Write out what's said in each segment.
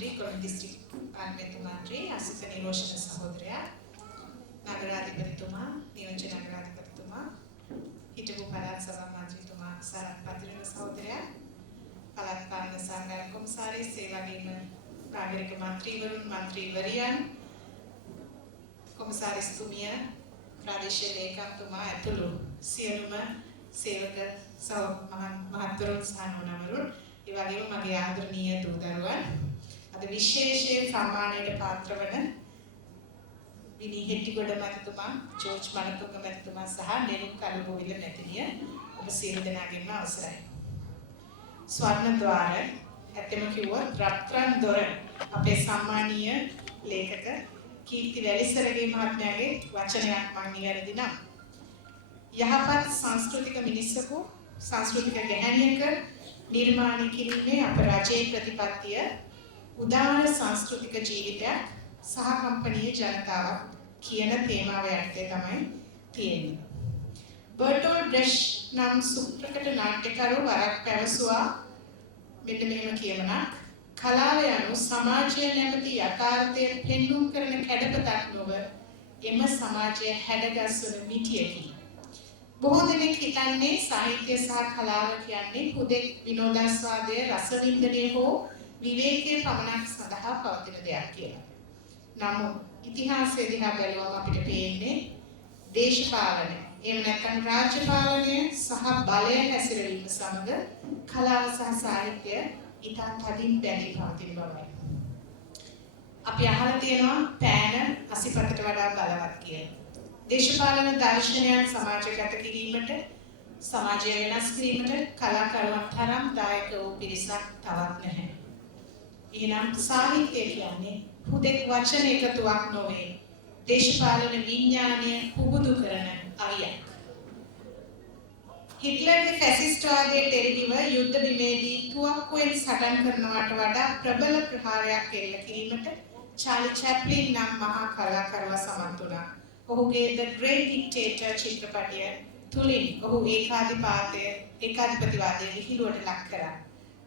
मंत्री Colombo district parliament मंत्री आसिफ निरोशन सहोदरයා නගරාධිපතිතුමා නියෝජ්‍ය නගරාධිපතිතුමා හිටපු පළාත් සභා මන්ත්‍රීතුමා සරත් පතිරණ සහෝදරයා පළාත් පාලන සහකාර කොමසාරිස් ඒ වගේම නාගරික මන්ත්‍රීවරුන් මන්ත්‍රීවරියන් කොමසාරිස්තුමිය ප්‍රාදේශීය ලේකම්තුමා ඇතුළු සියලුම සේවක මහත්වරුන් සහ නෝනවරුන් ඒ වගේම මගේ ආදරණීය දූ දරුවන් අද විශේෂයෙන් සම්මානයට පාත්‍ර වන විනී හෙට්ටිගොඩ මැතිතුමා ජෝර්ජ් මනතුංග මැතිතුමා සහ නෙළුම් කළුබෝවිල මැතිණිය ඔබ සියලු දෙනාගේම අවසරයි. ස්වර්ණ ద్వාර ඇත්තම කිව්වොත් රත්රන් දොර අපේ සම්මානීය ලේඛක කීර්ති වැලිසරගේ මහත්මයාගේ වචනයක් මම නිවැරදි නම් යහපත් සංස්කෘතික මිනිසකු සංස්කෘතික ගැහැණියක නිර්මාණය කිරීමේ අප රජයේ ප්‍රතිපත්තිය උදාර සංස්කෘතික ජීවිතයක් සහ කම්පනීය ජනතාවක් කියන තේමාව යටතේ තමයි තියෙන්නේ. බර්ටෝල්ඩ් බ්‍රෙෂ් නම් සුප්‍රකට නාට්‍යකරු වරක් පැවසුවා මෙන්න මෙහෙම කියමනක් කලාව යනු සමාජය නැමැති යථාර්ථය පෙන්වුම් කරන කැඩපතක් නොව එම සමාජය හැඩගස්වන මිටියකි. බොහෝ දෙනෙක් හිතන්නේ සාහිත්‍ය සහ කලාව කියන්නේ හුදෙක් විනෝදාස්වාදයේ රසවින්දනය හෝ විවේකයේ පමණක් සඳහා පවතින දෙයක් කියලා. නමුත් ඉතිහාසය දිහා බැලුවම අපිට පේන්නේ දේශපාලනය එහෙම නැත්නම් රාජ්‍ය පාලනය සහ බලය හැසිරවීම සමග කලාව සහ සාහිත්‍ය ඉතා තදින් බැඳී පවතින බවයි. අපි අහලා තියෙනවා පෑන අසිපතට වඩා බලවත් කියලා. දේශපාලන දර්ශනයන් සමාජගත කිරීමට සමාජය වෙනස් කිරීමට කලාකරුවන් තරම් දායක වූ පිරිසක් තවත් නැහැ. එහෙනම් සාහිත්‍ය කියන්නේ හුදෙක් වචන එකතුවක් නොවේ. දේශපාලන විඥානය පුබුදු කරන අවියක්. හිට්ලර්ගේ ෆැසිස්ට්වාදයට එරෙහිව යුද්ධ බිමේදී තුවක්කුවෙන් සටන් කරනවට වඩා ප්‍රබල ප්‍රහාරයක් එල්ල කිරීමට චාලි චැප්ලින් නම් මහා කලාකරුවා සමත් වුණා. ඔහුගේ The Great Dictator චිත්‍රපටය තුලින් ඔහු ඒකාධිපතිවාදයේ විහිළුවට ලක් කරා.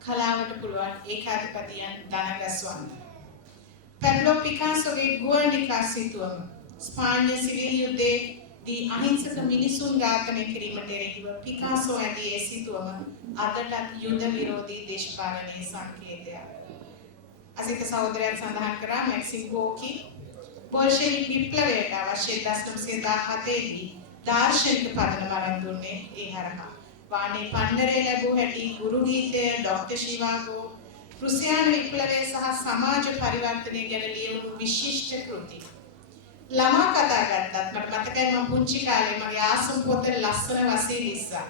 කලාවට පුළුවන් ඒකාධිපතියන් දනගස්වන්න. පැබ්ලෝ පිකාසෝගේ ගුවර්නිකා සිතුවම ස්පාඤ්ඤ සිවිල් යුද්ධයේදී අහිංසක මිනිසුන් ඝාතනය කිරීමට එරෙහිව පිකාසෝ ඇදී ඒ සිතුවම අදටත් යුද විරෝධී දේශපාලනයේ සංකේතයක්. අසිත සහෝදරයන් සඳහන් කරා මැක්සිම් ගෝකි බෝල්ෂෙවික් විප්ලවයට අවශ්‍ය 1917 දී දාර්ශනික පදනම අරන් දුන්නේ ඒ හරහා. වාණි පණ්ඩරේ ලැබූ හැටි ගුරු ගීතය ඩොක්ටර් ශිවාගෝ රුසියානු විප්ලවය සහ සමාජ පරිවර්තනය ගැන ලියවුණු විශිෂ්ට කෘති. ළමා කතා ගත්තත් මට මතකයි මම පුංචි කාලේ මගේ ආසම් පොත ලස්සන වසීලිස්සා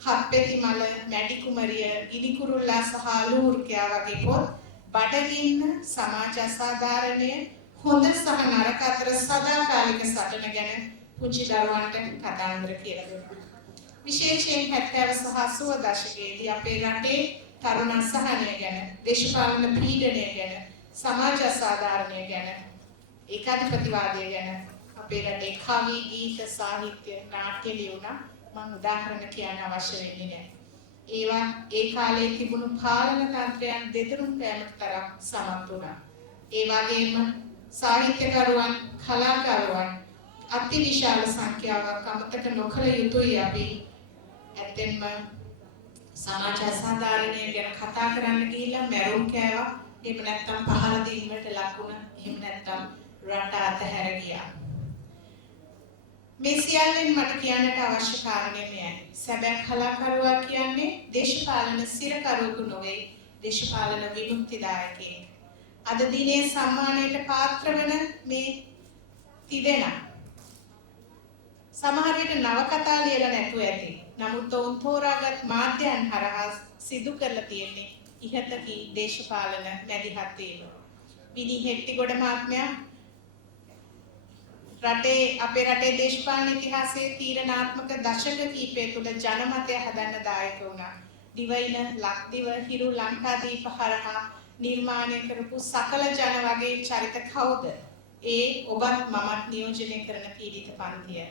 හත්පෙති මල මැඩි කුමරිය ගිනි කුරුල්ලා සහ අලූර්කයා වගේ පොත් බඩගින්න සමාජ අසාධාරණය හොඳ සහ නරක අතර සදාකාලික සටන ගැන පුංචි දරුවන්ට කතාන්දර කියලා දුන්නා. විශේෂයෙන් 70 සහ 80 දශකයේදී අපේ රටේ තරුණ අසහනය ගැන, දේශපාලන පීඩනය ගැන, සමාජ අසාධාරණය ගැන, ඒකාධිපතිවාදය ගැන අපේ රටේ කවි, ගීත, සාහිත්‍ය, නාට්‍ය ලියුණා. මම උදාහරණ කියන්න අවශ්‍ය වෙන්නේ නැහැ. ඒවා ඒ කාලේ තිබුණු පාලන තන්ත්‍රයන් දෙදරුම් පෑමට තරම් සමත් වුණා. ඒ වගේම සාහිත්‍යකරුවන්, කලාකරුවන් අතිවිශාල සංඛ්‍යාවක් අමතක නොකළ යුතුයි අපි. ඇත්තෙන්ම සමාජ අසාධාරණය ගැන කතා කරන්න ගිහිල්ලා මැරුම් කෑවා. එහෙම නැත්නම් පහළ දීමට ලකුණ. එහෙම නැත්නම් රට අතහැර ගියා. මේ සියල්ලෙන් මට කියන්නට අවශ්‍ය කාරණේ මෙයයි. සැබෑ කලාකරුවා කියන්නේ දේශපාලන සිරකරුවෙකු නොවේ, දේශපාලන විමුක්තිදායකයෙක්. අද දිනේ සම්මානයට පාත්‍ර වන මේ තිදෙනා සමහර විට නවකතා ලියලා නැතුව ඇති. නමුත් ඔවුන් තෝරාගත් මාධ්‍යයන් හරහා සිදු කරලා තියෙන්නේ ඉහතකී දේශපාලන මැදිහත් වීම. විනී හෙට්ටිගොඩ මහත්මයා අපේ රටේ දේශපාලන ඉතිහාසයේ තීරණාත්මක දශක කිහිපය තුළ ජනමතය හදන්න දායක වුණා. දිවයින ලක්දිව හිරු ලංකාදීප හරහා නිර්මාණය කරපු සකල ජන වගේ චරිත කවුද? ඒ ඔබත් මමත් නියෝජනය කරන පීඩිත පන්තිය.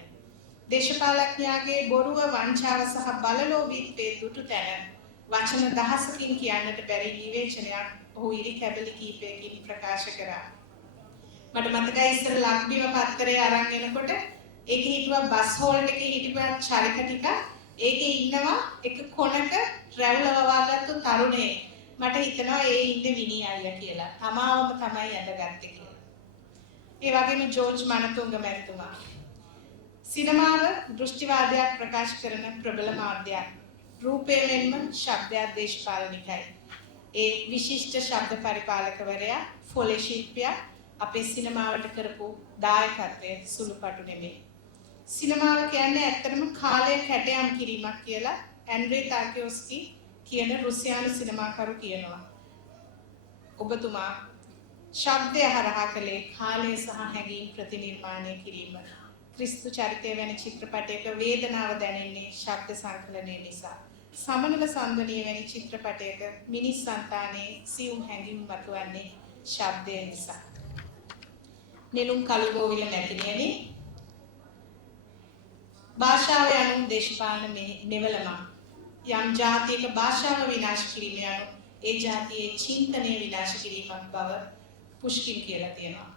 දේශපාලඥයාගේ බොරුව, වංචාව සහ බලලෝභීත්වයේ දුටු තැන වචන දහසකින් කියන්නට බැරි විවේචනයක් ඔහු ඉරි කැබලි කීපයකින් ප්‍රකාශ කරා. මට මතකයි ඉස්සර ලක්බිම පත්තරේ අරන් එනකොට ඒකේ හිටුවා බස් හෝල්ඩ් එකේ හිටපු චරිත ටික ඒකේ ඉන්නවා එක කොනක රැවුල වවාගත්තු තරුණයෙක්. මට හිතෙනවා ඒ ඉන්නේ විනී අයියා කියලා. තමාවම තමයි ඇඳගත්තේ කියලා. ඒ වගේම ජෝර්ජ් මනතුංග මැතිතුමා. සිනමාව දෘෂ්ටිවාදයක් ප්‍රකාශ කරන ප්‍රබල මාධ්‍යයක්. රූපය මෙන්ම ශබ්දයක් දේශපාලනිකයි. ඒ විශිෂ්ට ශබ්ද පරිපාලකවරයා ෆොලේ ශිල්පියා අපේ සිනමාවට කරපු දායකත්වය සුළුපටු නෙමෙයි. සිනමාව කියන්නේ ඇත්තටම කාලය කැටයම් කිරීමක් කියලා ඇන්ඩ්‍රේ තාර්කියෝස්කි කියන රුසියානු සිනමාකරු කියනවා. ඔබතුමා ශබ්දය හරහා කළේ කාලය සහ හැඟීම් ප්‍රතිනිර්මාණය කිරීම. ක්‍රිස්තු චරිතය වැනි චිත්‍රපටයක වේදනාව දැනෙන්නේ ශබ්ද සංකලනය නිසා. සමනල සම්දනීය වැනි චිත්‍රපටයක මිනිස් సంతානයේ සියුම් හැඟීම් මතුවන්නේ ශබ්දය නිසා. නෙළුම් කළුගෝවිල නැතිනියනේ භාෂාව යනු දේශපාලන මෙවලමක්. යම් ජාතියක භාෂාව විනාශ කිරීම යනු ඒ ජාතියේ චින්තනය විනාශ කිරීමක් බව පුෂ්කින් කියලා තියෙනවා.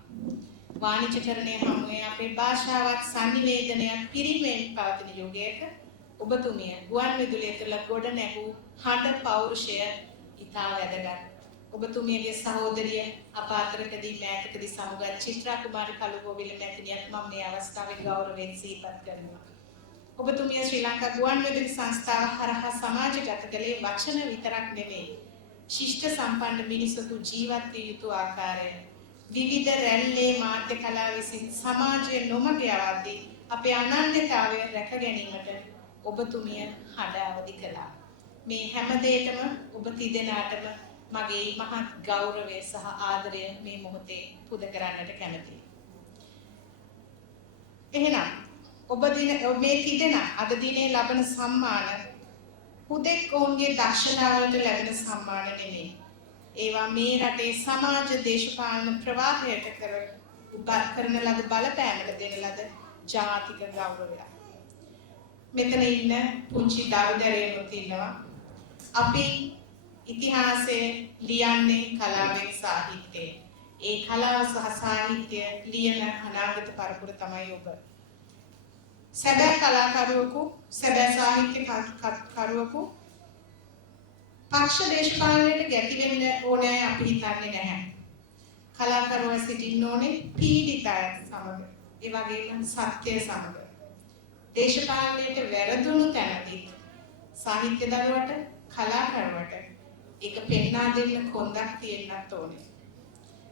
වාණිජකරණය හමුවේ අපේ භාෂාවත් සංනිවේදනයක් පිරිමෙන් පවතින යුගයක ඔබතුමිය ගුවන් විදුලිය තුළ ගොඩ නැගූ හඬ පෞරුෂය ඉතා වැදගත්. ඔබතුමියගේ සහෝදරිය අප අතරකදී මෑතකදී සමුගත් චිත්‍රා කුමාරි කළුගෝවිල මැතිණියක් මම මේ අවස්ථාවේ ගෞරවයෙන් සිහිපත් කරනවා. ඔබතුමිය ශ්‍රී ලංකා ගුවන් විදුලි සංස්ථාව හරහා සමාජගත කළේ වචන විතරක් නෙමෙයි. ශිෂ්ට සම්පන්න මිනිසකු ජීවත් විය යුතු ආකාරය විවිධ රැල්ලේ මාධ්‍ය කලාව විසින් සමාජයේ නොමග යවද්දී අපේ අනන්‍යතාවය රැක ගැනීමට ඔබතුමිය හඬ අවදි කළා. මේ හැම දෙයකම ඔබ තිදෙනාටම මගේ මහත් ගෞරවය සහ ආදරය මේ මොහොතේ පුද කරන්නට කැමැතියි. එහෙනම් ඔබ මේ තිදෙනා අද දිනේ ලබන සම්මාන හුදෙක් ඔවුන්ගේ දක්ෂතාවලට ලැබෙන සම්මාන නෙමෙයි. ඒවා මේ රටේ සමාජ දේශපාලන ප්‍රවාහයට කරන ලද බලපෑමට දෙන ලද ජාතික ගෞරවයක්. මෙතන ඉන්න පුංචි දරුදරයනුත් ඉන්නවා. අපි ඉතිහාසයේ ලියන්නේ කලාවෙන් සාහිත්‍යයෙන්. ඒ කලාව සහ සාහිත්‍ය ලියන අනාගත පරපුර තමයි ඔබ. සැබෑ කලාකරුවෙකු, සැබෑ සාහිත්‍යකරුවෙකු පක්ෂ දේශපාලනයට ගැති වෙන්න ඕනෑ අපි හිතන්නේ නැහැ. කලාකරුවා සිටින්න ඕනේ පීඩිත අය සමග. ඒ වගේම සත්‍ය සමග. දේශපාලනයට වැරදුණු තැනදී සාහිත්‍ය දරුවට, කලාකරුවට ඒක පෙන්වා දෙන්න කොන්දක් තියෙන්නත් ඕනේ.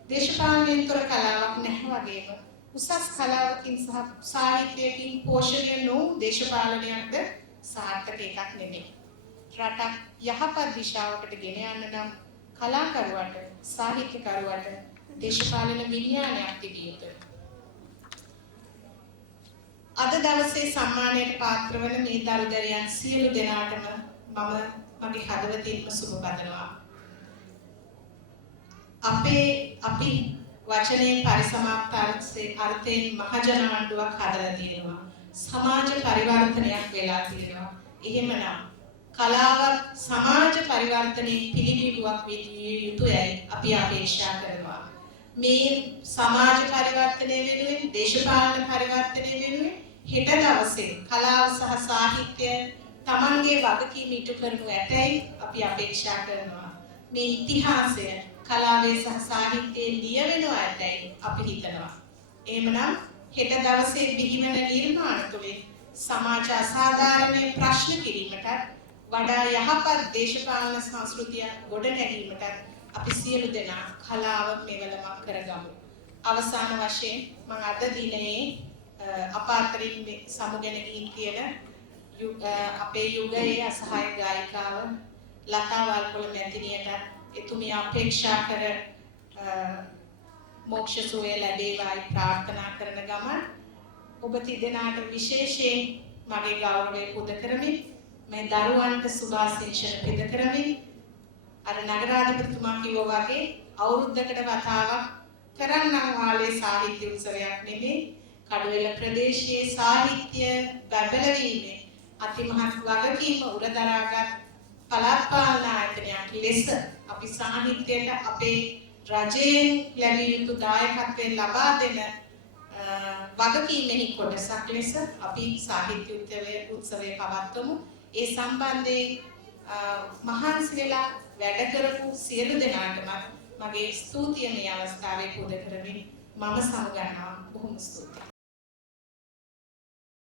දේශපාලනයෙන් තොර කලාවක් නැහැ වගේම උසස් කලාවකින් සහ සාහිත්‍යයකින් පෝෂණය නොවූ දේශපාලනයක්ද සාර්ථක එකක් නෙමෙයි. රටක් යහපත් දිශාවකට ගෙන යන්න නම් කලාකරුවට, සාහිත්‍යකරුවට දේශපාලන විඥානයක් තිබිය යුතුයි. අද දවසේ සම්මානයට පාත්‍ර වන මේ දරුදරයන් සියලු දෙනාටම මම මගේ හදවතින්ම සුබ පතනවා. අපි වචනයෙන් පරිසමාප්ත අර්ථයෙන් මහජන ආණ්ඩුවක් හදලා තියෙනවා. සමාජ පරිවර්තනයක් වෙලා තියෙනවා. එහෙමනම් කලාවක් සමාජ පරිවර්තනයේ පිළිබිඹුවක් විය යුතුයයි අපි අපේක්ෂා කරනවා. මේ සමාජ පරිවර්තනය වෙනුවෙන්, දේශපාලන පරිවර්තනය වෙනුවෙන් හෙට දවසේ කලාව සහ සාහිත්‍ය තමන්ගේ වගකීම ඉටු කරනු ඇතැයි අපි අපේක්ෂා කරනවා. මේ ඉතිහාසය කලාවේ සහ සාහිත්‍යයේ ලියවෙනු ඇතැයි අපි හිතනවා. එහෙමනම් හෙට දවසේ බිහිවන නිර්මාණ තුළින් සමාජ අසාධාරණ ප්‍රශ්න කිරීමට වඩා යහපත් දේශපාලන සංස්කෘතිය ගොඩනැගීමට අපි සියලු දෙනා කලාව මෙවලමක් කරගමු. අවසාන වශයෙන් මම අද දිනේ අප අතරින් සමුගෙන ගින් කියන අපේ යුගයේ අසහාය ගායිකාව ලතා වල්පොල මැතිණියට එතුමිය අපේක්ෂා කර මොක්ෂ සුවය ලැබේවායි ප්‍රාර්ථනා කරන ගමන් ඔබ තිදෙනාට විශේෂයෙන් මගේ ගෞරවය පුද කරමින් මේ දරුවන්ට සුභාශිංසන පිද කරමින් අර නගරාධිපතිතුමා කිව්වා වගේ අවුරුද්දකට වතාවක් කරන්නම් වාලේ සාහිත්‍ය උත්සවයක් නෙමෙයි කඩුවෙල ප්‍රදේශයේ සාහිත්‍ය බබලවීමේ අතිමහත් වගකීම උරදරාගත් පළාත් පාලන ආයතනයක් ලෙස අපි සාහිත්‍යයට අපේ රජයෙන් ලැබිය යුතු දායකත්වය ලබා දෙන වගකීමෙහි කොටසක් ලෙස අපි සාහිත්‍ය උත්සවය පවත්වමු. ඒ සම්බන්ධයෙන් මහන්සි වෙලා වැඩ කරපු සියලු දෙනාටම මගේ ස්තුතිය මේ අවස්ථාවේ පුද කරමින් මම සමුගන්නවා. බොහොම ස්තුතියි.